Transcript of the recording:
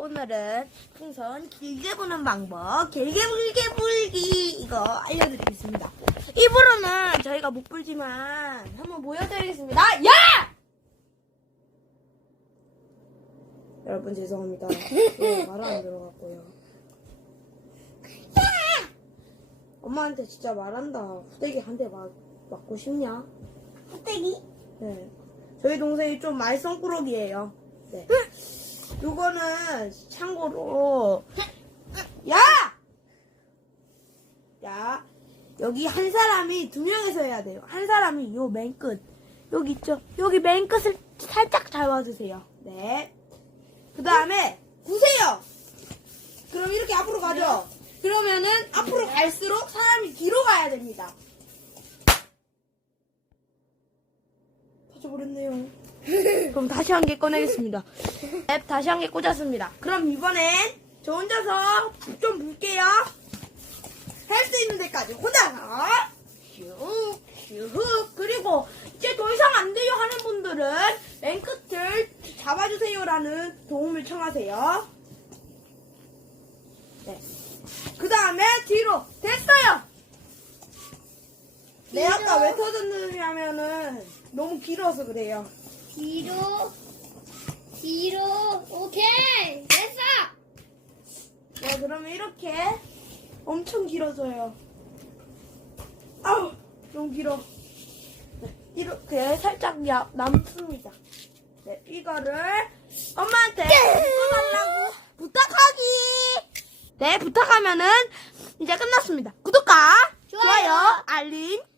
오늘은 풍선 길게 부는 방법, 길게 불게 불기 이거 알려드리겠습니다. 입으로는 저희가 못 불지만 한번 보여드리겠습니다. 야! 여러분 죄송합니다. 말안 들어갔고요. 엄마한테 진짜 말한다. 후대기 한 대 맞고 싶냐? 껍데기? 네. 저희 동생이 좀 말썽꾸러기예요. 네. 요거는 참고로 야! 야, 여기 한 사람이 두 명에서 해야 돼요. 한 사람이 요 맨 끝. 여기 있죠? 여기 맨 끝을 살짝 잡아주세요. 네. 그 다음에 구세요. 그럼 이렇게 앞으로 가죠. 그러면은 앞으로 갈수록 사람이 뒤로 가야 됩니다. 터져버렸네요. 그럼 다시 한 개 꺼내겠습니다. 앱 다시 한 개 꽂았습니다. 그럼 이번엔 저 혼자서 좀 볼게요. 할 수 있는 데까지 혼자서 슉, 슉. 그리고 이제 더 이상 안 돼요 하는 분들은 맨 끝을 잡아주세요라는 도움을 청하세요. 네. 그 다음에 뒤로 됐어요. 네 아까 왜 터졌느냐면은 너무 길어서 그래요. 뒤로 뒤로 오케이 됐어 네, 그러면 이렇게 엄청 길어져요. 아우, 너무 길어. 네, 이렇게 살짝 야, 남습니다. 네, 이거를 엄마한테 바꿔달라고 부탁하기. 네, 부탁하면은 이제 끝났습니다. 구독과 좋아요. 좋아요 알림